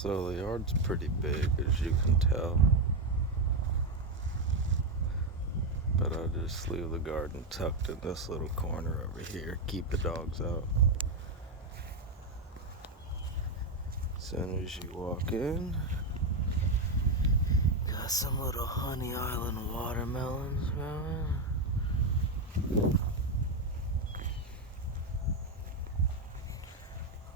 So the yard's pretty big, as you can tell, but I just leave the garden tucked in this little corner over here, keep the dogs out. As soon as you walk in, got some little Honey Island watermelons growing.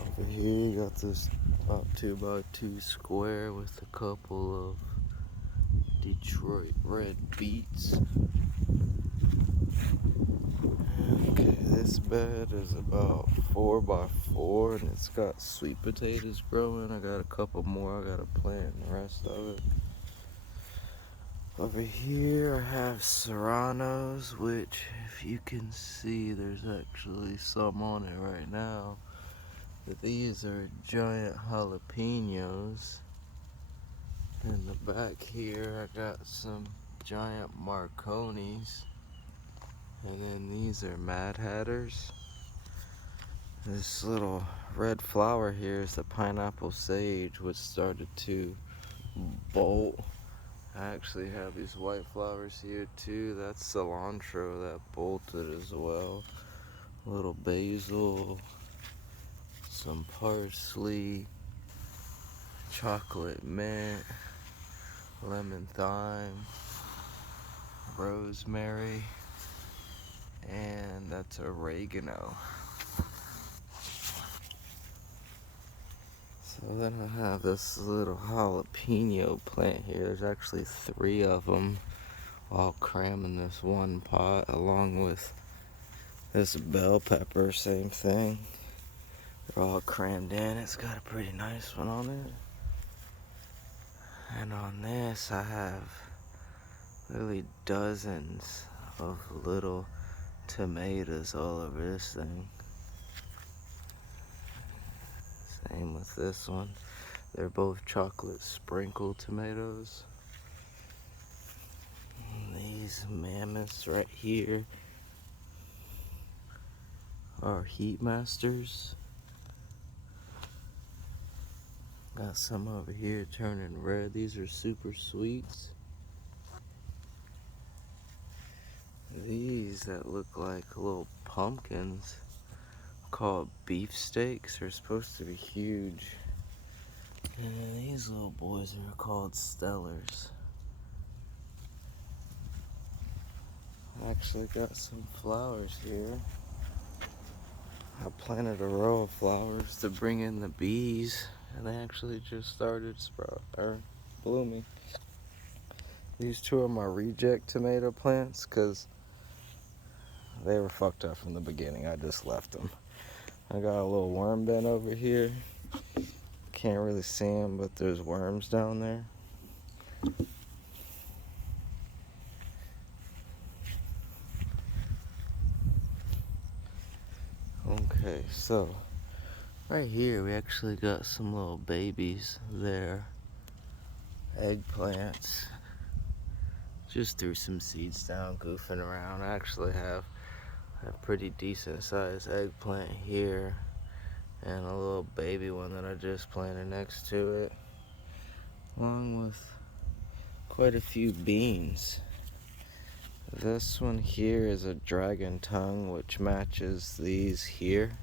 Over here, you got this about 2x2 square with a couple of Detroit red beets. Okay, this bed is about 4x4 and it's got sweet potatoes growing. I got a couple more I gotta plant the rest of it. Over here I have serranos, which if you can see there's actually some on it right now. But these are giant jalapenos. In the back here I got some giant Marconis. And then these are Mad Hatters. This little red flower here is the pineapple sage, which started to bolt. I actually have these white flowers here too. That's cilantro that bolted as well. A little basil, some parsley, chocolate mint, lemon thyme, rosemary, and that's oregano. So then I have this little jalapeno plant here. There's actually 3 of them all crammed in this one pot, along with this bell pepper, same thing. They're all crammed in. It's got a pretty nice one on it. And on this I have literally dozens of little tomatoes all over this thing. Same with this one. They're both chocolate sprinkled tomatoes. And these mammoths right here are Heat Masters. Got some over here turning red. These are super sweets. These that look like little pumpkins called beefsteaks are supposed to be huge. And then these little boys are called Stellars. I actually got some flowers here. I planted a row of flowers to bring in the bees, and they actually just started blooming. These 2 are my reject tomato plants because they were fucked up from the beginning. I just left them. I got a little worm bin over here. Can't really see them, but there's worms down there. Okay, so right here we actually got some little babies there. Eggplants. Just threw some seeds down, goofing around. I actually have a pretty decent sized eggplant here and a little baby one that I just planted next to it, along with quite a few beans. This one here is a dragon tongue, which matches these here,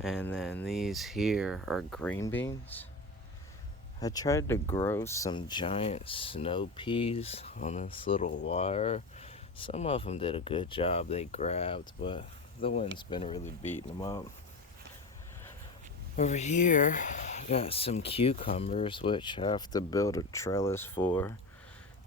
and then these here are green beans. I tried to grow some giant snow peas on this little wire. Some of them did a good job, they grabbed, but the wind's been really beating them up. Over here, I got some cucumbers, which I have to build a trellis for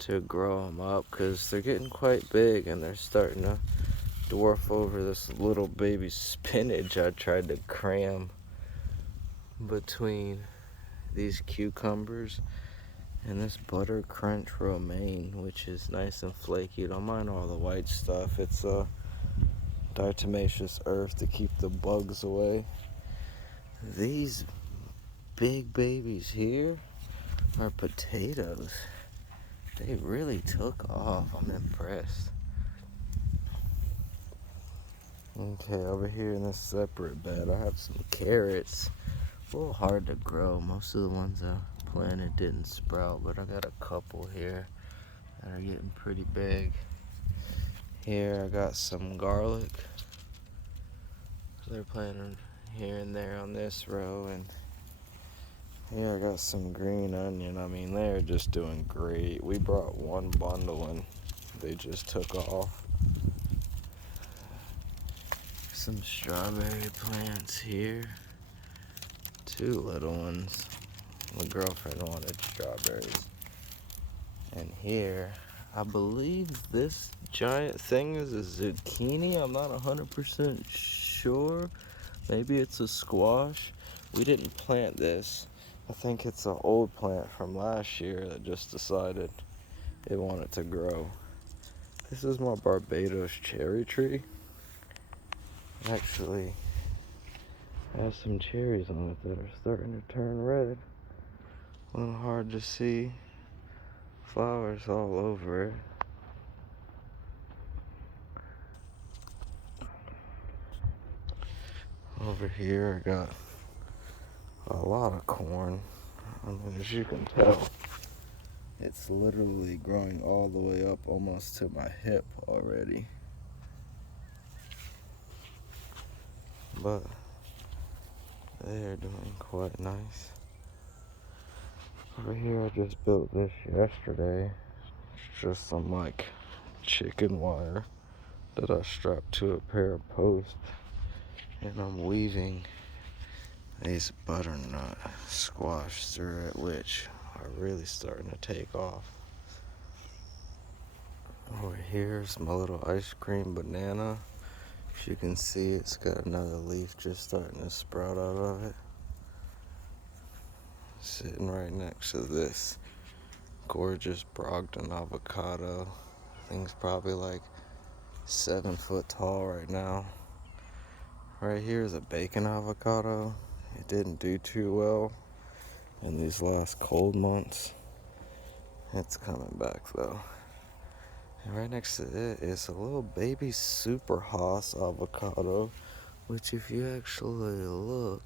to grow them up, because they're getting quite big and they're starting to dwarf over this little baby spinach I tried to cram between these cucumbers and this butter crunch romaine, which is nice and flaky. Don't mind all the white stuff. It's a diatomaceous earth to keep the bugs away. These big babies here are potatoes. They really took off. I'm impressed. Okay, over here in this separate bed I have some carrots, a little hard to grow. Most of the ones I planted didn't sprout, but I got a couple here that are getting pretty big. Here I got some garlic. They're planted here and there on this row, and here I got some green onion. I mean, they're just doing great. We brought one bundle and they just took off. Some strawberry plants here. Two little ones. My girlfriend wanted strawberries. And here, I believe this giant thing is a zucchini. I'm not 100% sure. Maybe it's a squash. We didn't plant this. I think it's an old plant from last year that just decided it wanted to grow. This is my Barbados cherry tree. It actually has some cherries on it that are starting to turn red. A little hard to see. Flowers all over it. Over here I got a lot of corn. I mean, as you can tell, it's literally growing all the way up almost to my hip already. But they're doing quite nice. Over here I just built this yesterday. It's just some like chicken wire that I strapped to a pair of posts. And I'm weaving these butternut squash through it, which are really starting to take off. Over here's my little ice cream banana. As you can see, it's got another leaf just starting to sprout out of it. Sitting right next to this gorgeous Brogdon avocado. Thing's probably like 7 foot tall right now. Right here is a bacon avocado. It didn't do too well in these last cold months. It's coming back though. And right next to it is a little baby Super Haas avocado, which if you actually look,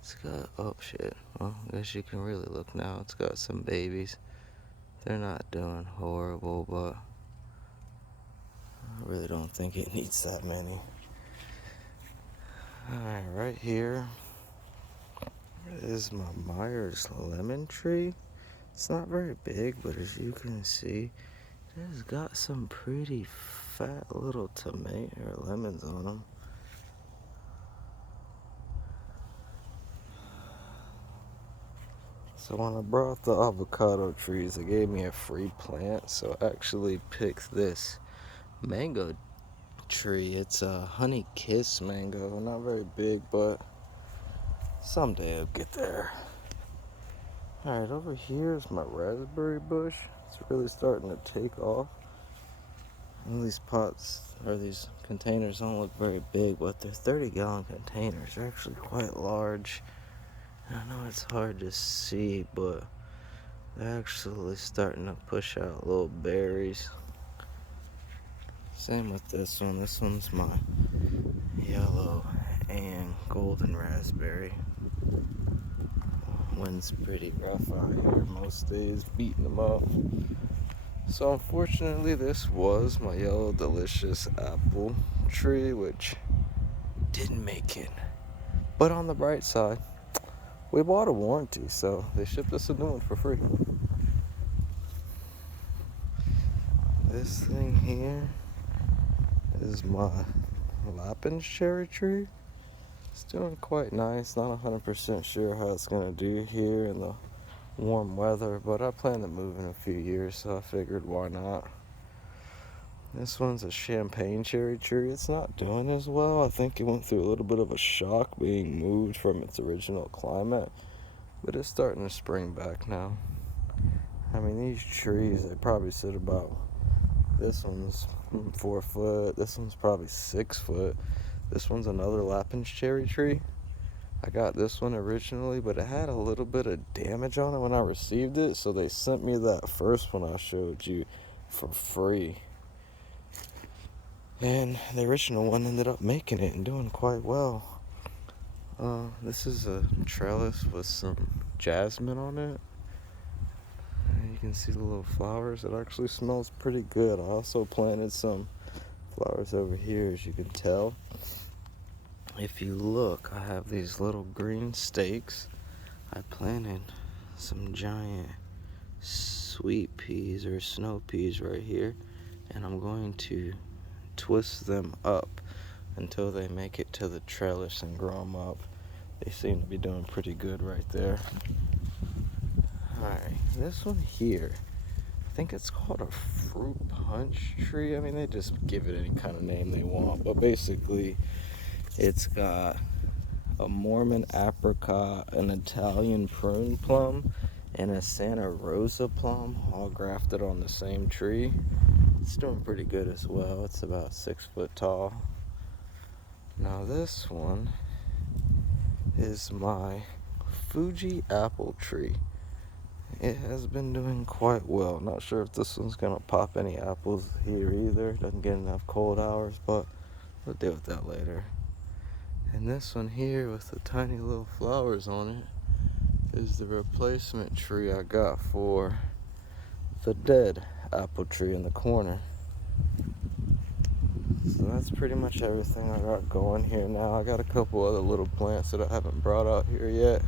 it's got, oh shit, well, I guess you can really look now. It's got some babies. They're not doing horrible, but I really don't think it needs that many. Alright, right here is my Myers lemon tree. It's not very big, but as you can see, it has got some pretty fat little tomato or lemons on them. So when I brought the avocado trees, they gave me a free plant. So I actually picked this mango tree. It's a honey kiss mango. Not very big, but someday I'll get there. Alright, over here is my raspberry bush. It's really starting to take off. And these pots, or these containers, don't look very big, but they're 30-gallon containers. They're actually quite large. And I know it's hard to see, but they're actually starting to push out little berries. Same with this one. This one's my yellow and golden raspberry. Wind's pretty rough out here most days, beating them up. So unfortunately, this was my yellow delicious apple tree, which didn't make it. But on the bright side, we bought a warranty, so they shipped us a new one for free. This thing here is my Lapins cherry tree. It's doing quite nice. Not 100% sure how it's gonna do here in the warm weather, but I plan to move in a few years, so I figured why not. This one's a champagne cherry tree. It's not doing as well. I think it went through a little bit of a shock being moved from its original climate, but it's starting to spring back now. I mean, these trees, they probably sit about, this one's 4 foot, this one's probably 6 foot. This one's another Lapins cherry tree. I got this one originally, but it had a little bit of damage on it when I received it, so they sent me that first one I showed you for free. And the original one ended up making it and doing quite well. This is a trellis with some jasmine on it. And you can see the little flowers. It actually smells pretty good. I also planted some flowers over here, as you can tell. If you look, I have these little green stakes. I planted some giant sweet peas or snow peas right here, and I'm going to twist them up until they make it to the trellis and grow them up. They seem to be doing pretty good right there. Alright, this one here, I think it's called a fruit punch tree. I mean, they just give it any kind of name they want, but basically it's got a Mormon apricot, an Italian prune plum, and a Santa Rosa plum all grafted on the same tree. It's doing pretty good as well. It's about 6 foot tall. Now this one is my Fuji apple tree. It has been doing quite well. Not sure if this one's gonna pop any apples here either. Doesn't get enough cold hours, but we'll deal with that later. And this one here with the tiny little flowers on it is the replacement tree I got for the dead apple tree in the corner. So that's pretty much everything I got going here now. I got a couple other little plants that I haven't brought out here yet.